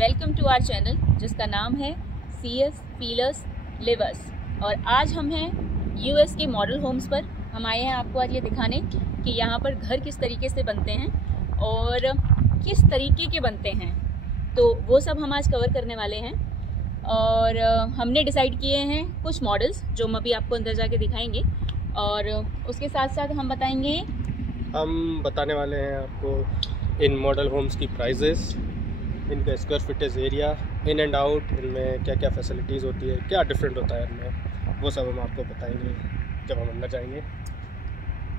Welcome to our channel जिसका नाम है सीएस फीलर्स लिवर्स। और आज हम हैं यूएस के मॉडल होम्स पर। हम आए हैं आपको आज ये दिखाने कि यहाँ पर घर किस तरीके से बनते हैं और किस तरीके के बनते हैं। तो वो सब हम आज कवर करने वाले हैं और हमने डिसाइड किए हैं कुछ मॉडल्स जो हम अभी आपको अंदर जाके दिखाएंगे और उसके साथ साथ हम बताने वाले हैं आपको इन मॉडल होम्स की प्राइजेस, इनका square footage area, in and out, इनमें क्या क्या फैसिलिटीज़ होती है, क्या डिफरेंट होता है इनमें, वो सब हम आपको बताएंगे जब हम अंदर जाएंगे।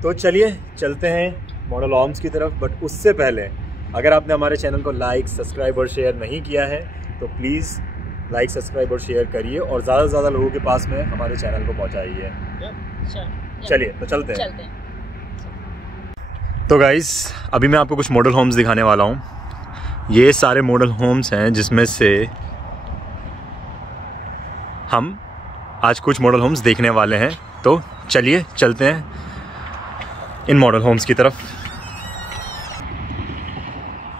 तो चलिए चलते हैं मॉडल होम्स की तरफ। बट उससे पहले अगर आपने हमारे चैनल को लाइक, सब्सक्राइब और शेयर नहीं किया है तो प्लीज़ लाइक, सब्सक्राइब और शेयर करिए और ज़्यादा से ज़्यादा लोगों के पास में हमारे चैनल को पहुँचाइए। चलिए तो चलते हैं। तो गाइस अभी मैं आपको कुछ मॉडल होम्स दिखाने वाला हूँ। ये सारे मॉडल होम्स हैं जिसमें से हम आज कुछ मॉडल होम्स देखने वाले हैं। तो चलिए चलते हैं इन मॉडल होम्स की तरफ।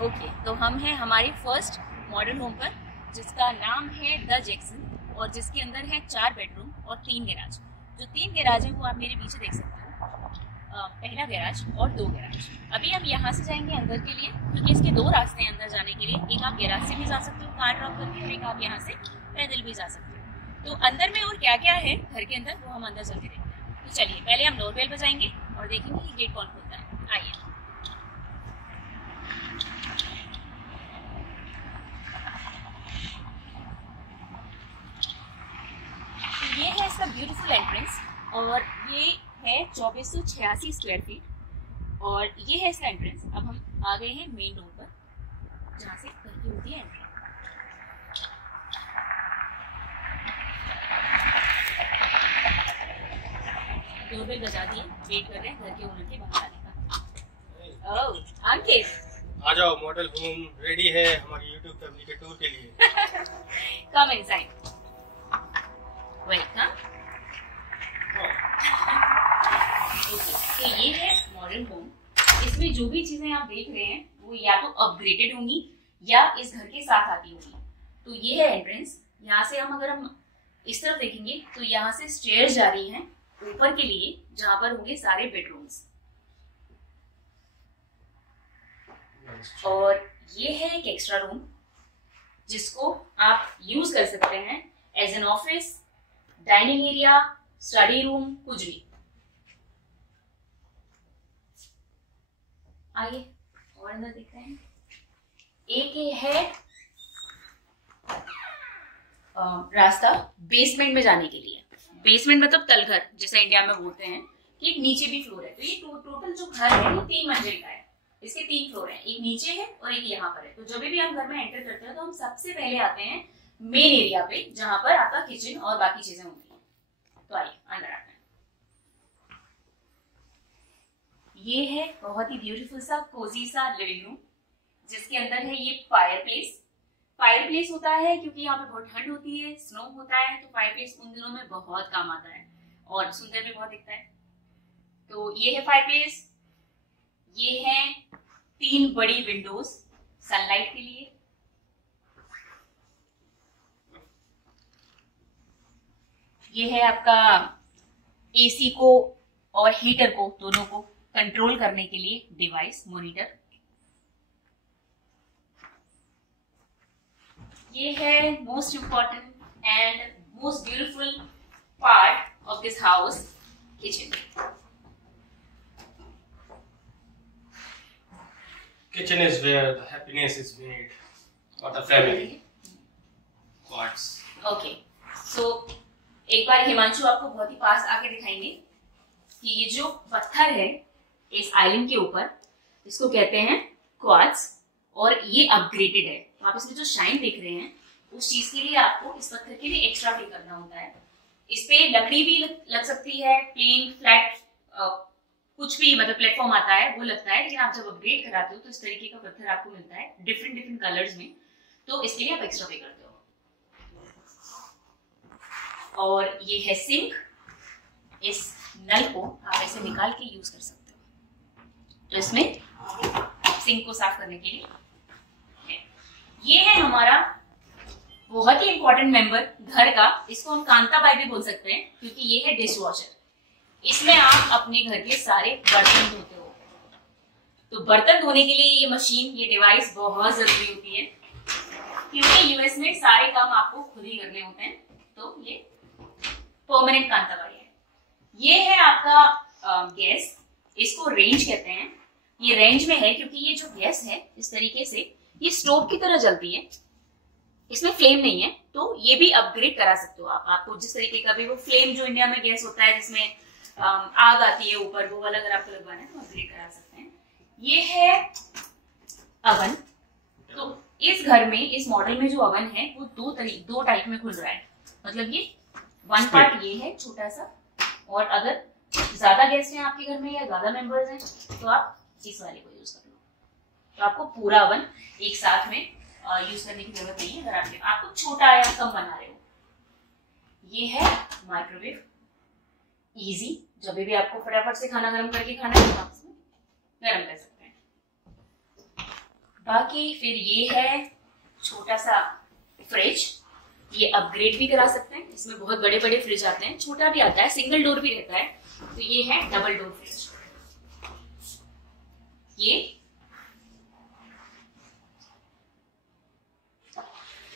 ओके, तो हम हैं हमारे फर्स्ट मॉडल होम पर जिसका नाम है द जैक्सन और जिसके अंदर है 4 बेडरूम और 3 गैराज। जो 3 गैराज हैं वो आप मेरे पीछे देख सकते हो, पहला गैराज और 2 गैराज। अभी हम यहाँ से जाएंगे अंदर के लिए क्योंकि इसके 2 रास्ते हैं अंदर जाने के लिए। एक आप गैराज से भी जा सकते हो कार ड्रॉप करके और एक आप यहाँ से पैदल भी जा सकते हो। तो अंदर में और क्या क्या है घर के अंदर वो हम अंदर चल के देखते हैं। तो चलिए पहले हम डोरबेल बजाएंगे और देखेंगे कि गेट कौन खोलता है। आइए। तो ये है इसका ब्यूटीफुल एंट्रेंस और ये है 2486 स्क्वायर फीट और ये है इसका एंट्रेंस। अब हम आ गए हैं मेन डोर पर जहाँ से घर की होती है एंट्री। डोरबेल बजा दिए, वेट कर रहे हैं घर के ओनर के बाहर आने का। ओह अंकित, आ जाओ, मॉडल होम रेडी है हमारी यूट्यूब फैमिली के टूर के लिए। Come inside. वेलकम। तो ये है मॉडर्न होम। इसमें जो भी चीजें आप देख रहे हैं वो या तो अपग्रेडेड होंगी या इस घर के साथ आती होंगी। तो ये है एंट्रेंस। यहाँ से अगर हम इस तरफ देखेंगे तो यहाँ से स्टेयर्स जा रही हैं ऊपर के लिए जहाँ पर होंगे सारे बेडरूम्स। और ये है एक एक्स्ट्रा रूम जिसको आप यूज कर सकते हैं as an office, dining area, study room, कुछ भी। आगे और अंदर देखते हैं। एक ये है रास्ता बेसमेंट में जाने के लिए। बेसमेंट मतलब तलघर जैसा इंडिया में बोलते हैं कि एक नीचे भी फ्लोर है। तो ये टोटल जो घर है ये 3 मंजिल का है। इसके 3 फ्लोर हैं, एक नीचे है और एक यहाँ पर है। तो जब भी हम घर में एंटर करते हैं तो हम सबसे पहले आते हैं मेन एरिया पे जहां पर आपका किचन और बाकी चीजें होती हैं। तो आइए अंदर आते हैं। ये है बहुत ही ब्यूटीफुल सा कोजी सा लिविंग रूम जिसके अंदर है ये फायरप्लेस। फायरप्लेस होता है क्योंकि यहाँ पे बहुत ठंड होती है, स्नो होता है, तो फायरप्लेस उन दिनों में बहुत काम आता है और सुंदर भी बहुत दिखता है। तो ये है फायरप्लेस। ये है 3 बड़ी विंडोज सनलाइट के लिए। ये है आपका एसी को और हीटर को दोनों को कंट्रोल करने के लिए डिवाइस मॉनिटर। ये है most important and most beautiful part of this house, kitchen. Kitchen is where the happiness is made for the family. Parts. Okay, so एक बार हिमांशु आपको बहुत ही पास आके दिखाएंगे कि ये जो पत्थर है इस आइलैंड के ऊपर इसको कहते हैं क्वार्ट्ज और ये अपग्रेडेड है। तो आप इसमें जो शाइन देख रहे हैं उस चीज के लिए आपको इस पत्थर के लिए एक्स्ट्रा पे करना होता है। इस पे लकड़ी भी लग सकती है, प्लेन फ्लैट कुछ भी मतलब प्लेटफॉर्म आता है वो लगता है। लेकिन आप जब अपग्रेड कराते हो तो इस तरीके का पत्थर आपको मिलता है डिफरेंट कलर्स में, तो इसके लिए आप एक्स्ट्रा पे करते हो। और ये है सिंक। इस नल को आप ऐसे निकाल के यूज कर सकते हो। तो इसमें सिंक को साफ करने के लिए है। ये है हमारा बहुत ही इंपॉर्टेंट मेंबर घर का, इसको हम कांताबाई भी बोल सकते हैं, क्योंकि ये है डिश वॉशर। इसमें आप अपने घर के सारे बर्तन धोते हो। तो बर्तन धोने के लिए ये मशीन, ये डिवाइस बहुत जरूरी होती है, क्योंकि यूएस में सारे काम आपको खुद ही करने होते हैं। तो ये परमानेंट कांताबाई है। ये है आपका गैस, इसको रेंज कहते हैं। ये रेंज में है क्योंकि ये जो गैस है इस तरीके से ये स्टोव की तरह जलती है, इसमें फ्लेम नहीं है। तो ये भी अपग्रेड करा सकते हो आप। आपको जिस तरीके का भी वो फ्लेम जो इंडिया में गैस होता है जिसमें आग आती है ऊपर, वो वाला अगर आपको लगवाना है तो अपग्रेड करा सकते हैं। ये है अवन। तो इस घर में, इस मॉडल में जो अवन है वो दो टाइप में खुल रहा है। मतलब ये वन पार्ट ये है छोटा सा, और अगर ज्यादा गेस्ट हैं आपके घर में या ज्यादा मेंबर्स हैं तो आप इस वाले को यूज कर लो। तो आपको पूरा अवन एक साथ में यूज करने की जरूरत नहीं है अगर आपको छोटा या कम बना रहे हो। ये है माइक्रोवेव, इजी, जब भी आपको फटाफट से खाना गर्म करके खाना है तो आप इसमें गर्म कर सकते हैं। बाकी फिर ये है छोटा सा फ्रिज, ये अपग्रेड भी करा सकते हैं। इसमें बहुत बड़े बड़े फ्रिज आते हैं, छोटा भी आता है, सिंगल डोर भी रहता है। तो ये है डबल डोर फ्रिज। ये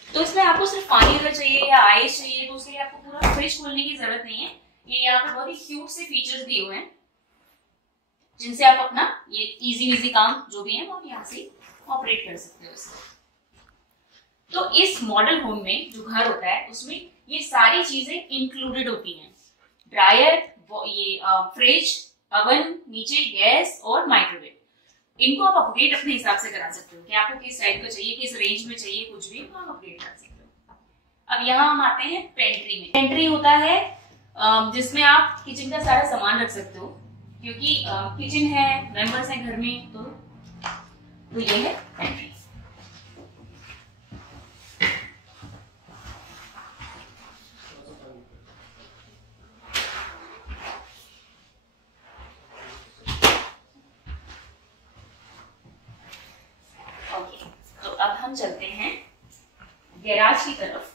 तो इसमें आपको सिर्फ पानी अगर चाहिए या आइस चाहिए तो उसके लिए आपको पूरा फ्रिज खोलने की जरूरत नहीं है। ये यहाँ पे बहुत ही क्यूट से फीचर्स दिए हुए हैं जिनसे आप अपना ये इजी काम जो भी है वो आप यहाँ से ऑपरेट कर सकते हो इसको। तो इस मॉडल होम में जो घर होता है उसमें ये सारी चीजें इंक्लूडेड होती हैं। ड्रायर, ये फ्रिज, अवन, नीचे गैस और माइक्रोवेव। इनको आप अपग्रेड अपने हिसाब से करा सकते हो कि आपको किस टाइप का चाहिए, किस रेंज में चाहिए, कुछ भी तो आप अपग्रेड कर सकते हो। अब यहाँ हम आते हैं पेंट्री में। पेंट्री होता है जिसमें आप किचन का सारा सामान रख सकते हो, क्योंकि किचन है, मेंबर्स हैं घर में, तो ये है पेंट्री। हम चलते हैं गैराज की तरफ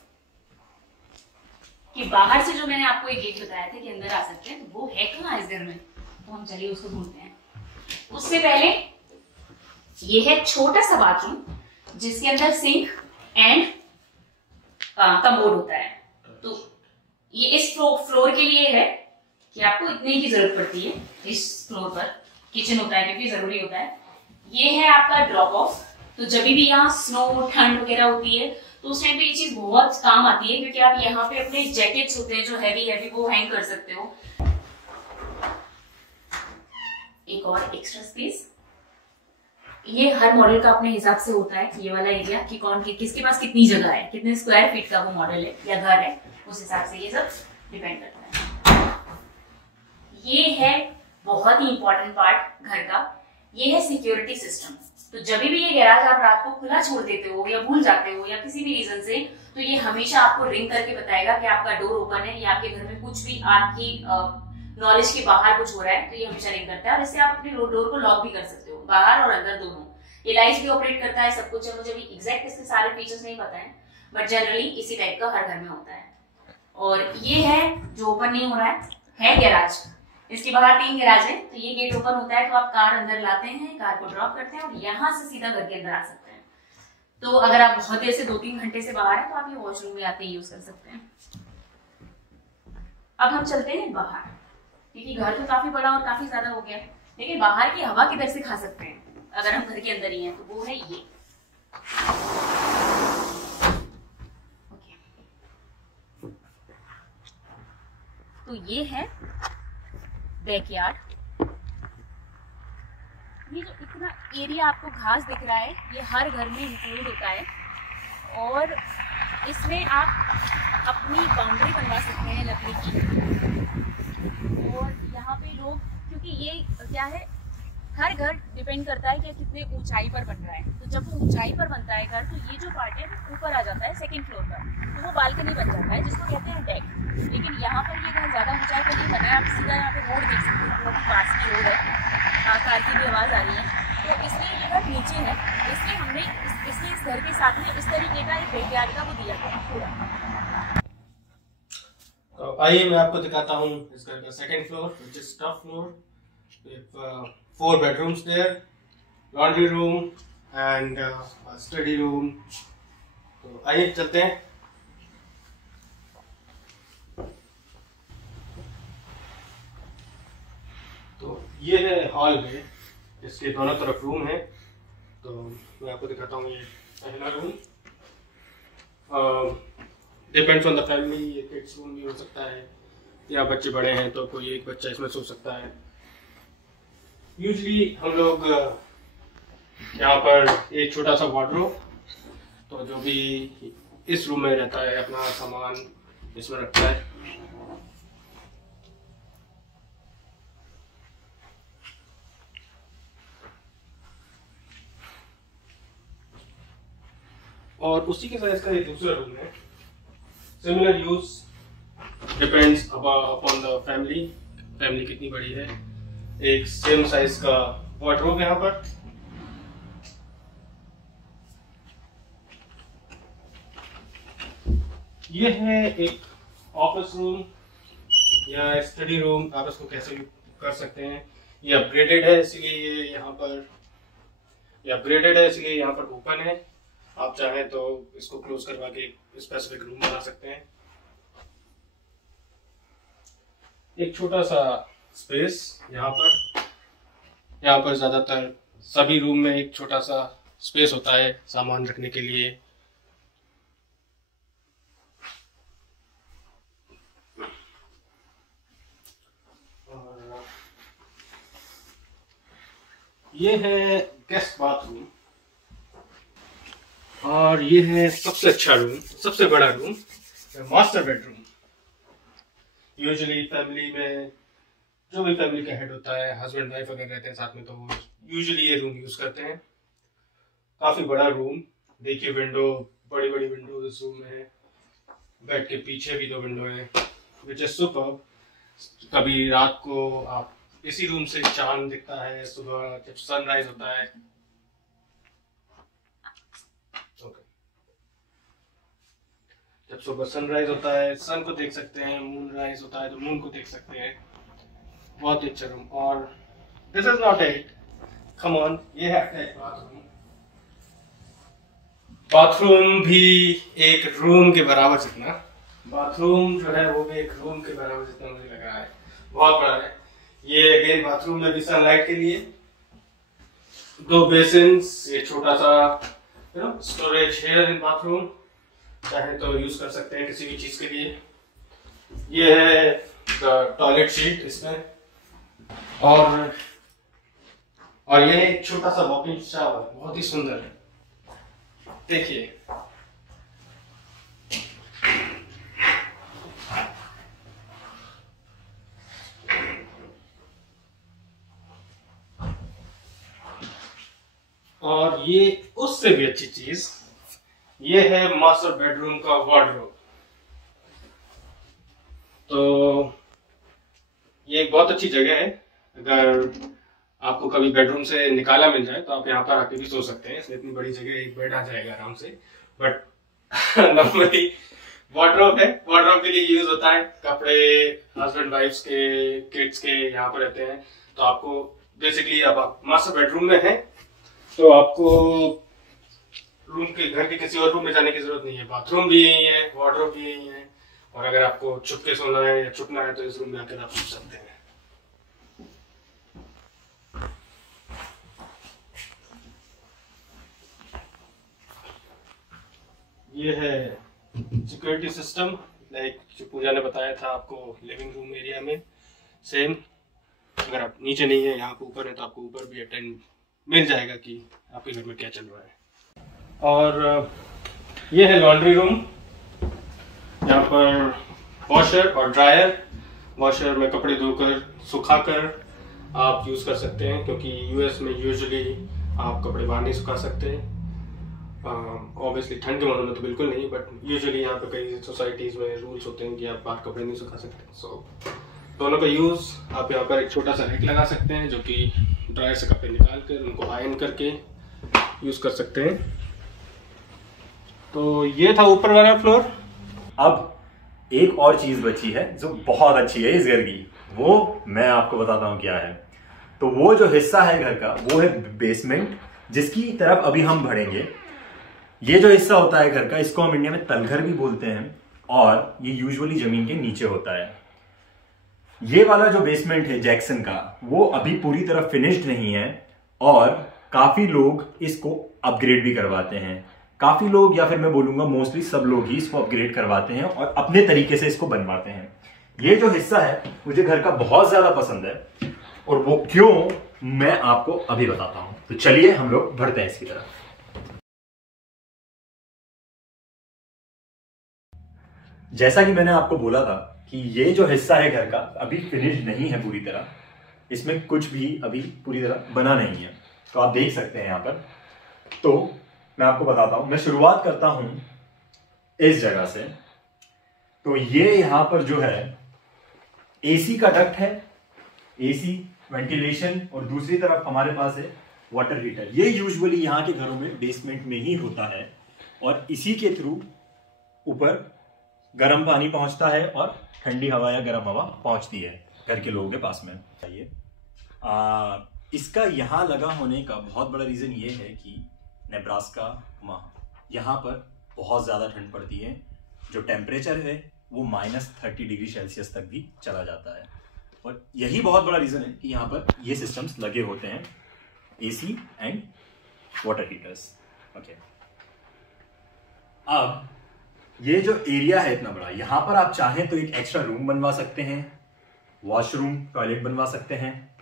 कि बाहर से जो मैंने आपको एक गेट बताया था कि अंदर आ सकते हैं, तो वो है कहाँ इस घर में, तो हम चलिए उसको ढूंढते हैं। उससे पहले ये है छोटा सा बाथरूम जिसके अंदर सिंक एंड कमोड होता है। तो ये इस फ्लोर के लिए है कि आपको इतने की जरूरत पड़ती है। इस फ्लोर पर किचन होता है क्योंकि जरूरी होता है। ये है आपका ड्रॉप ऑफ। तो जब भी यहाँ स्नो, ठंड वगैरह होती है तो उस टाइम पे ये चीज बहुत काम आती है, क्योंकि आप यहाँ पे अपने जैकेट्स होते हैं जो हैवी वो हैंग कर सकते हो। एक और एक्स्ट्रा स्पेस, ये हर मॉडल का अपने हिसाब से होता है। ये वाला एरिया कि किसके पास कितनी जगह है, कितने स्क्वायर फीट का वो मॉडल है या घर है, उस हिसाब से ये सब डिपेंड करता है। ये है बहुत ही इंपॉर्टेंट पार्ट घर का, ये है सिक्योरिटी सिस्टम। तो जब भी ये गैराज आप रात को खुला छोड़ देते हो या भूल जाते हो या किसी भी रीजन से, तो ये हमेशा आपको रिंग करके बताएगा कि आपका डोर ओपन है या आपके घर में कुछ भी आपकी नॉलेज के बाहर कुछ हो रहा है, तो ये हमेशा रिंग करता है। और इससे आप अपने डोर को लॉक भी कर सकते हो, बाहर और अंदर दोनों। ये लाइट्स भी ऑपरेट करता है, सब कुछ है। मुझे भी एग्जैक्ट इसके सारे फीचर्स नहीं पता है, बट जनरली इसी टाइप का हर घर में होता है। और ये है जो ओपन नहीं हो रहा है गैराज। इसके बाहर 3 गैराज है, तो ये गेट ओपन होता है तो आप कार अंदर लाते हैं, कार को ड्रॉप करते हैं और यहाँ से सीधा घर के अंदर आ सकते हैं। तो अगर आप बहुत देर से 2-3 घंटे से बाहर हैं तो आप ये वॉशरूम में आते ही यूज कर सकते हैं। अब हम चलते हैं बाहर, क्योंकि घर तो काफी बड़ा और काफी ज्यादा हो गया, लेकिन बाहर की हवा किधर से खा सकते हैं अगर हम घर के अंदर ही हैं, तो वो है ये। तो ये है बैकयार्ड। ये जो इतना एरिया आपको घास दिख रहा है ये हर घर में इंक्लूड होता है, और इसमें आप अपनी बाउंड्री बनवा सकते हैं लकड़ी की। और यहाँ पे लोग, क्योंकि ये क्या है, हर घर डिपेंड करता है कि कितने ऊंचाई पर बन रहा है। तो जब वो ऊंचाई पर बनता है घर, तो ये जो पार्ट है वो ऊपर आ जाता है 2nd फ्लोर पर, तो वो बालकनी बन जाता है जिसको कहते हैं डेक। लेकिन यहाँ पर ये घर ज्यादा ऊंचाई पर नहीं बना है, आप सीधा यहाँ पे रोड देख सकते हो, बहुत पास की रोड है, कार की भी आवाज आ रही है, तो इसलिए ये घर नीचे है। इसलिए हमने इस इसलिए इस घर के साथ में इस तरीके का एक बैकयार्ड का वो दिया गया पूरा। तो आइए मैं आपको दिखाता हूँ इस घर का second floor, which is top floor. 4 bedrooms there, laundry room and a study room। तो आइए चलते हैं। तो ये है हॉल में, इसके दोनों तरफ रूम है। तो मैं आपको दिखाता हूँ ये पहला room. Depends on the family, ये किड्स रूम भी हो सकता है या बच्चे बड़े हैं तो कोई एक बच्चा इसमें सो सकता है। यूजली हम लोग यहाँ पर एक छोटा सा वार्डरोब, तो जो भी इस रूम में रहता है अपना सामान इसमें रखता है। और उसी के साइज का एक दूसरा रूम है। Similar use, depends upon the family, family कितनी बड़ी है। एक सेम साइज का वार्डरोब है यहाँ पर। ये है एक ऑफिस रूम या स्टडी रूम, आप इसको कैसे भी कर सकते हैं। ये अपग्रेडेड है इसलिए ये यहाँ पर ओपन है। आप चाहें तो इसको क्लोज करवा के स्पेसिफिक रूम बना सकते हैं। एक छोटा सा स्पेस यहाँ पर ज्यादातर सभी रूम में एक छोटा सा स्पेस होता है सामान रखने के लिए। और ये है गेस्ट बाथरूम, और ये है सबसे अच्छा रूम, सबसे बड़ा room, master bedroom. Usually family में जो भी फैमिली का हेड होता है, हस्बैंड वाइफ अगर रहते हैं साथ में, तो वो यूजुअली ये रूम यूज करते हैं। काफी बड़ा रूम, देखिए विंडो, बड़ी बड़ी विंडो इस रूम में है। बेड के पीछे भी 2 विंडो है, विच इज सुपर्ब। कभी रात को आप इसी रूम से चांद दिखता है, सुबह जब सनराइज होता है। जब सुबह सनराइज होता है सन को देख सकते हैं, मून राइज होता है तो मून को देख सकते हैं। बहुत अच्छा रूम। और this is not it, come on, ये है अटैच बाथरूम। बाथरूम भी एक रूम के बराबर जितना, बाथरूम जो है वो भी एक रूम के बराबर जितना मुझे लग रहा है, बहुत बड़ा है। ये अगेन बाथरूम में भी सनलाइट के लिए 2 बेसिन्स, ये छोटा सा स्टोरेज हेयर इन बाथरूम, चाहे तो यूज कर सकते हैं किसी भी चीज के लिए। ये है टॉयलेट सीट इसमें, और ये एक छोटा सा वॉक इन शावर, बहुत ही सुंदर है। देखिए और ये उससे भी अच्छी चीज, ये है मास्टर बेडरूम का वार्डरोब। तो ये एक बहुत अच्छी जगह है। अगर आपको कभी बेडरूम से निकाला मिल जाए तो आप यहाँ पर आके भी सो सकते हैं। इसमें इतनी बड़ी जगह, एक बेड आ जाएगा आराम से। बट नॉर्मली वार्डरोब है, वार्डरोब के लिए यूज होता है। कपड़े हस्बैंड वाइफ्स के, किड्स के यहाँ पर रहते हैं। तो आपको बेसिकली अब आप मास्टर बेडरूम में हैं तो आपको रूम के, घर के किसी और रूम में जाने की जरूरत नहीं है। बाथरूम भी यही है, वार्डरोब भी यही है। और अगर आपको छुप के सोना है या छुपना है तो इस रूम में आकर आप छुप सकते हैं। ये है सिक्योरिटी सिस्टम, लाइक जो पूजा ने बताया था आपको लिविंग रूम एरिया में सेम। अगर आप नीचे नहीं है, यहाँ पे ऊपर है, तो आपको ऊपर भी अटेंड मिल जाएगा कि आपके घर में क्या चल रहा है। और ये है लॉन्ड्री रूम, यहाँ पर वॉशर और ड्रायर। वॉशर में कपड़े धोकर सुखाकर आप यूज कर सकते हैं, क्योंकि यूएस में यूजुअली आप कपड़े बाहर नहीं सुखा सकते। ऑब्वियसली ठंड के महीनों में तो बिल्कुल नहीं, बट यूजुअली यहाँ पे कई सोसाइटीज में रूल्स होते हैं कि आप बाहर कपड़े नहीं सुखा सकते। सो दोनों का यूज, आप यहाँ पर एक छोटा सा रैक लगा सकते हैं जो कि ड्रायर से कपड़े निकाल कर उनको आयरन करके यूज कर सकते हैं। तो ये था ऊपर वाला फ्लोर। अब एक और चीज बची है जो बहुत अच्छी है इस घर की, वो मैं आपको बताता हूँ क्या है। तो वो जो हिस्सा है घर का वो है बेसमेंट, जिसकी तरफ अभी हम बढ़ेंगे। ये जो हिस्सा होता है घर का, इसको हम इंडिया में तलघर भी बोलते हैं, और ये यूजुअली जमीन के नीचे होता है। ये वाला जो बेसमेंट है जैक्सन का, वो अभी पूरी तरह फिनिश्ड नहीं है, और काफी लोग इसको अपग्रेड भी करवाते हैं। काफी लोग, या फिर मैं बोलूंगा मोस्टली सब लोग ही इसको अपग्रेड करवाते हैं और अपने तरीके से इसको बनवाते हैं। ये जो हिस्सा है मुझे घर का बहुत ज्यादा पसंद है, और वो क्यों मैं आपको अभी बताता हूं। तो चलिए हम लोग बढ़ते हैं इसकी तरफ। जैसा कि मैंने आपको बोला था कि ये जो हिस्सा है घर का अभी फिनिश नहीं है पूरी तरह, इसमें कुछ भी अभी पूरी तरह बना नहीं है। तो आप देख सकते हैं यहाँ पर। तो मैं आपको बताता हूं, मैं शुरुआत करता हूं इस जगह से। तो ये यहां पर जो है एसी का डक्ट है, एसी वेंटिलेशन, और दूसरी तरफ हमारे पास है वाटर हीटर। ये यूजुअली यहाँ के घरों में बेसमेंट में ही होता है, और इसी के थ्रू ऊपर गर्म पानी पहुंचता है और ठंडी हवा या गर्म हवा पहुंचती है घर के लोगों के पास में। इसका यहाँ लगा होने का बहुत बड़ा रीजन ये है कि नेब्रास्का यहाँ पर बहुत ज़्यादा ठंड पड़ती है। जो टेम्परेचर है वो -30 डिग्री सेल्सियस तक भी चला जाता है, और यही बहुत बड़ा रीज़न है कि यहाँ पर ये सिस्टम्स लगे होते हैं, AC and water heaters. Okay, अब ये जो एरिया है इतना बड़ा, यहाँ पर आप चाहें तो एक एक्स्ट्रा रूम बनवा सकते हैं, वॉशरूम, टॉयलेट बनवा सकते हैं,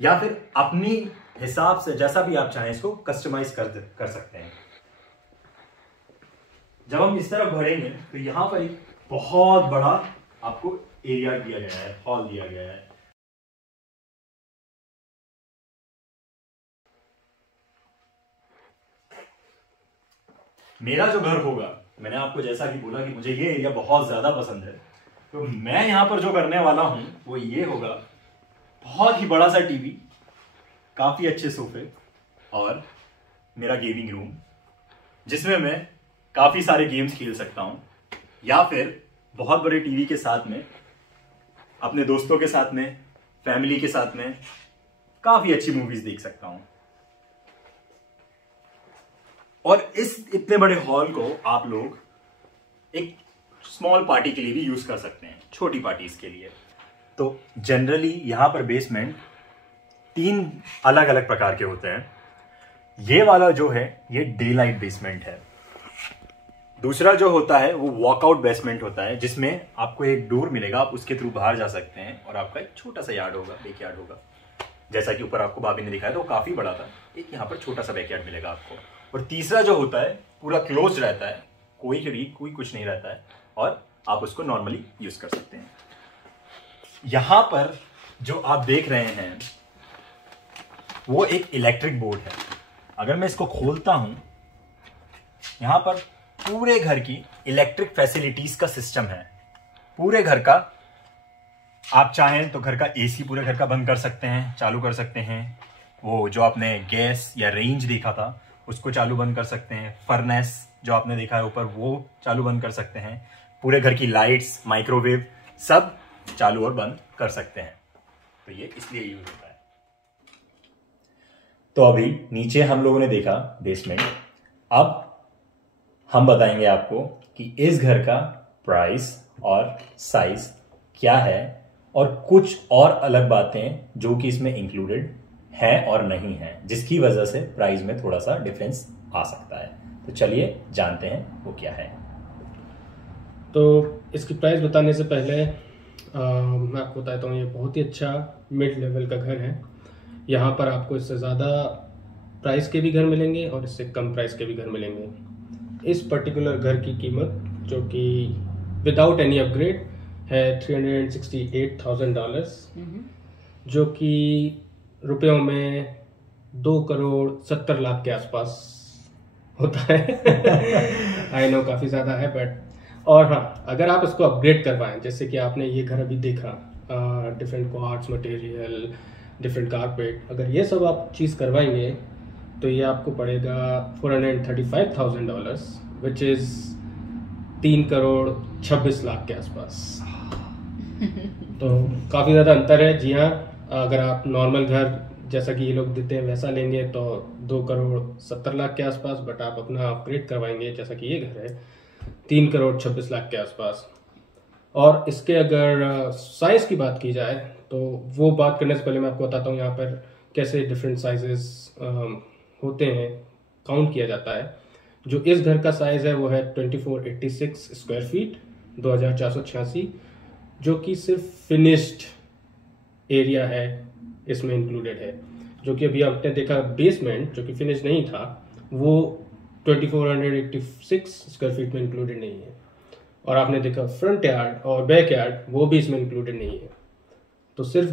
या फिर अपनी हिसाब से जैसा भी आप चाहें इसको कस्टमाइज कर सकते हैं। जब हम इस तरफ बढ़ेंगे तो यहाँ पर एक बहुत बड़ा आपको एरिया दिया गया है, हॉल दिया गया है। मेरा जो घर होगा, मैंने आपको जैसा कि बोला कि मुझे ये एरिया बहुत ज्यादा पसंद है, तो मैं यहां पर जो करने वाला हूं वो ये होगा, बहुत ही बड़ा सा टीवी, काफी अच्छे सोफे, और मेरा गेमिंग रूम, जिसमें मैं काफी सारे गेम्स खेल सकता हूं, या फिर बहुत बड़े टीवी के साथ में अपने दोस्तों के साथ में, फैमिली के साथ में काफी अच्छी मूवीज देख सकता हूं। और इस इतने बड़े हॉल को आप लोग एक स्मॉल पार्टी के लिए भी यूज कर सकते हैं, छोटी पार्टीज के लिए। तो जनरली यहां पर बेसमेंट 3 अलग अलग प्रकार के होते हैं। ये वाला जो है ये डे लाइट बेसमेंट है। दूसरा जो होता है वो वॉकआउट बेसमेंट होता है, जिसमें आपको एक डोर मिलेगा, आप उसके थ्रू बाहर जा सकते हैं, और आपका एक छोटा सा यार्ड होगा, बैक यार्ड होगा। जैसा कि ऊपर आपको भाभी ने दिखाया था वो काफी बड़ा था, एक यहाँ पर छोटा सा बैक यार्ड मिलेगा आपको। और तीसरा जो होता है पूरा क्लोज रहता है, कोई कुछ नहीं रहता है, और आप उसको नॉर्मली यूज कर सकते हैं। यहां पर जो आप देख रहे हैं वो एक इलेक्ट्रिक बोर्ड है। अगर मैं इसको खोलता हूं, यहां पर पूरे घर की इलेक्ट्रिक फैसिलिटीज का सिस्टम है, पूरे घर का। आप चाहें तो घर का एसी पूरे घर का बंद कर सकते हैं, चालू कर सकते हैं। वो जो आपने गैस या रेंज देखा था उसको चालू बंद कर सकते हैं। फर्नेस जो आपने देखा है ऊपर वो चालू बंद कर सकते हैं। पूरे घर की लाइट्स, माइक्रोवेव सब चालू और बंद कर सकते हैं। तो ये इसलिए यूज होता है। तो अभी नीचे हम लोगों ने देखा बेसमेंट, अब हम बताएंगे आपको कि इस घर का प्राइस और साइज क्या है, और कुछ और अलग बातें जो कि इसमें इंक्लूडेड है और नहीं है, जिसकी वजह से प्राइस में थोड़ा सा डिफरेंस आ सकता है। तो चलिए जानते हैं वो क्या है। तो इसकी प्राइस बताने से पहले मैं आपको बताता हूँ, ये बहुत ही अच्छा मिड लेवल का घर है। यहाँ पर आपको इससे ज़्यादा प्राइस के भी घर मिलेंगे और इससे कम प्राइस के भी घर मिलेंगे। इस पर्टिकुलर घर की कीमत, जो कि विदाउट एनी अपग्रेड है, $368,000, जो कि रुपयों में 2,70,00,000 के आसपास होता है। आई नो काफ़ी ज़्यादा है, बट और हाँ, अगर आप इसको अपग्रेड करवाएं, जैसे कि आपने ये घर अभी देखा, different quartz material, different carpet, अगर ये सब आप चीज़ करवाएंगे तो ये आपको पड़ेगा $435,000, विच इज 3,26,00,000 के आसपास। तो काफ़ी ज़्यादा अंतर है। जी हाँ, अगर आप नॉर्मल घर जैसा कि ये लोग देते हैं वैसा लेंगे तो 2,70,00,000 के आसपास, बट आप अपना अपग्रेड करवाएंगे जैसा कि ये घर है 3,26,00,000 के आसपास। और इसके अगर साइज़ की बात की जाए तो वो बात करने से पहले मैं आपको बताता हूँ यहाँ पर कैसे डिफरेंट साइजेस होते हैं, काउंट किया जाता है। जो इस घर का साइज़ है वो है 2486 स्क्वायर फीट, 2,486, जो कि सिर्फ फिनिश्ड एरिया है इसमें इंक्लूडेड है। जो कि अभी आपने देखा बेसमेंट जो कि फिनिश नहीं था वो 2486 स्क्वायर फीट में इंक्लूडेड नहीं है। और आपने देखा फ्रंट यार्ड और बैक यार्ड वो भी इसमें इंक्लूडेड नहीं है। तो सिर्फ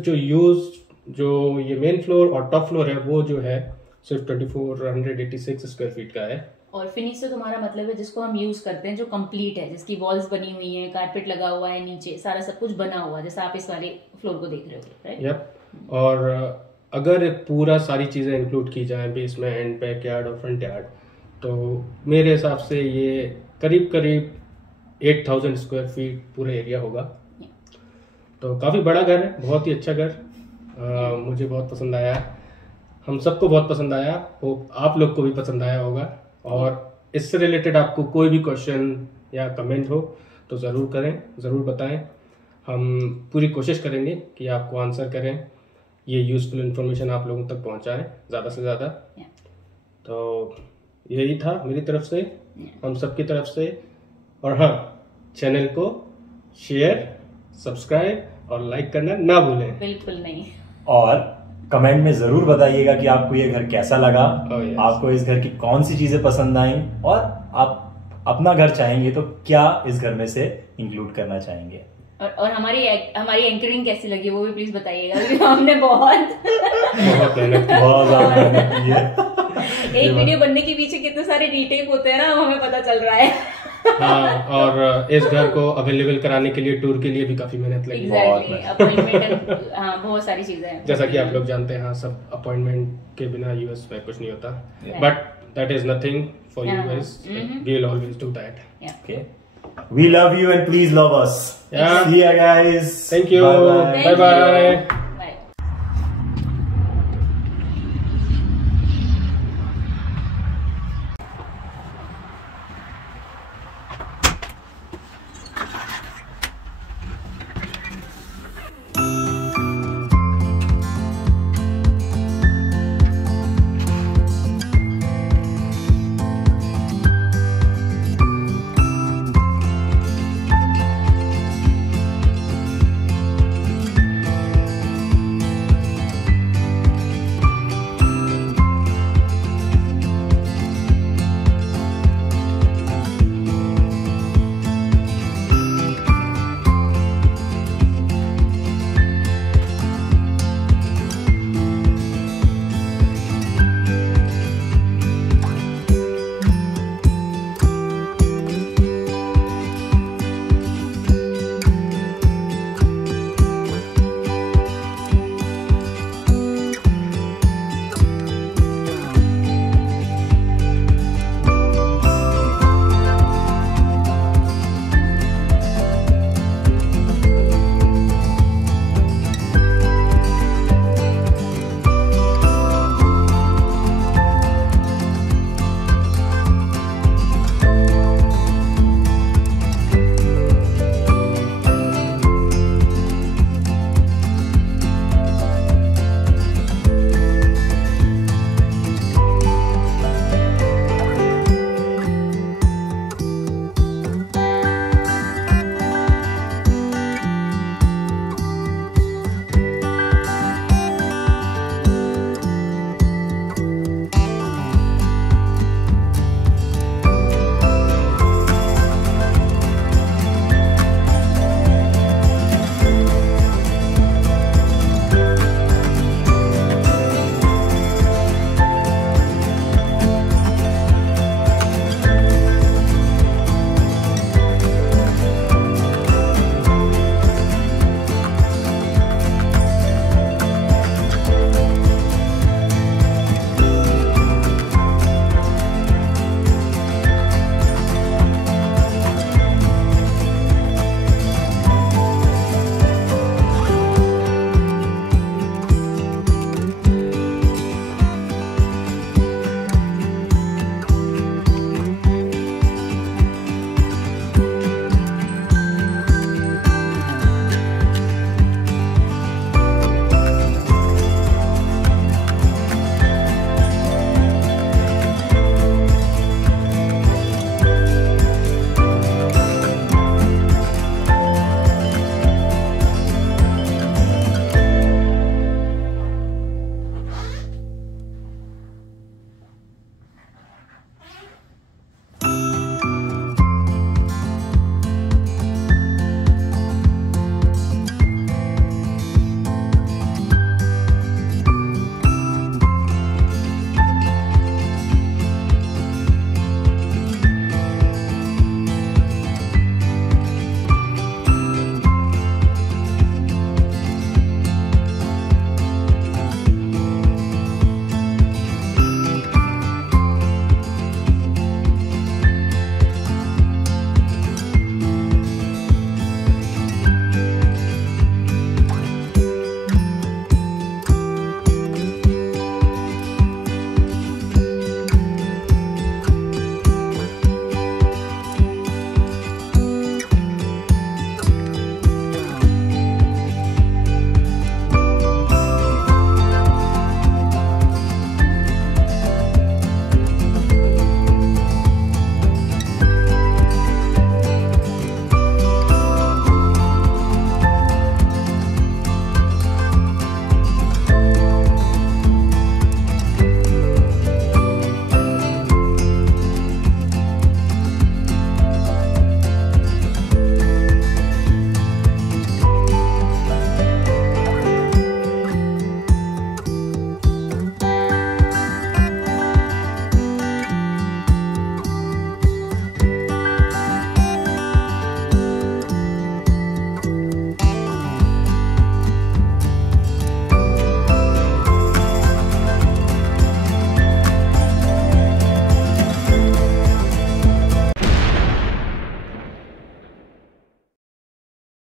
जो ये मेन फ्लोर और टॉप फ्लोर है वो जो है सिर्फ 2486 स्क्वायर फीट का है। और फिनिश से तुम्हारा मतलब है जिसको हम यूज करते हैं, जो कंप्लीट है, जिसकी वॉल्स बनी हुई हैं, कारपेट लगा हुआ है, नीचे सारा सब कुछ बना हुआ है, जैसा आप इस वाले फ्लोर को देख रहे हो, राइट? यप। और अगर पूरा सारी चीज़ें इंक्लूड की जाएं, बेसमेंट, बैक यार्ड और फ्रंट यार्ड, तो मेरे हिसाब से ये करीब 8,000 स्क्वायर फीट पूरा एरिया होगा। तो काफ़ी बड़ा घर है, बहुत ही अच्छा घर, मुझे बहुत पसंद आया, हम सबको बहुत पसंद आया, होप आप लोग को भी पसंद आया होगा। और इससे रिलेटेड आपको कोई भी क्वेश्चन या कमेंट हो तो ज़रूर करें, ज़रूर बताएं, हम पूरी कोशिश करेंगे कि आपको आंसर करें, ये यूज़फुल इन्फॉर्मेशन आप लोगों तक पहुंचाएं ज़्यादा से ज़्यादा। तो यही था मेरी तरफ से, हम सबकी तरफ से। और हाँ, चैनल को शेयर, सब्सक्राइब और लाइक करना ना भूलें। बिल्कुल नहीं। और कमेंट में जरूर बताइएगा कि आपको ये घर कैसा लगा, yes. आपको इस घर की कौन सी चीजें पसंद आई, और आप अपना घर चाहेंगे तो क्या इस घर में से इंक्लूड करना चाहेंगे। और हमारी एंकरिंग कैसी लगी वो भी प्लीज बताइएगा। हमने बहुत मेहनत की, बहुत ज्यादा मेहनत की है। एक वीडियो बनने के पीछे कितने सारे डिटेल होते हैं ना, हमें पता चल रहा है। हाँ, और इस घर को अवेलेबल कराने के लिए, टूर के लिए भी काफी मेहनत लगी। अपॉइंटमेंट, हाँ, बहुत सारी चीजें हैं। जैसा कि आप लोग जानते हैं, हाँ, सब अपॉइंटमेंट के बिना यूएस में कुछ नहीं होता, but that is nothing for you guys, we will always do that. Okay, we love you and please love us. See you guys. Thank you. Bye bye.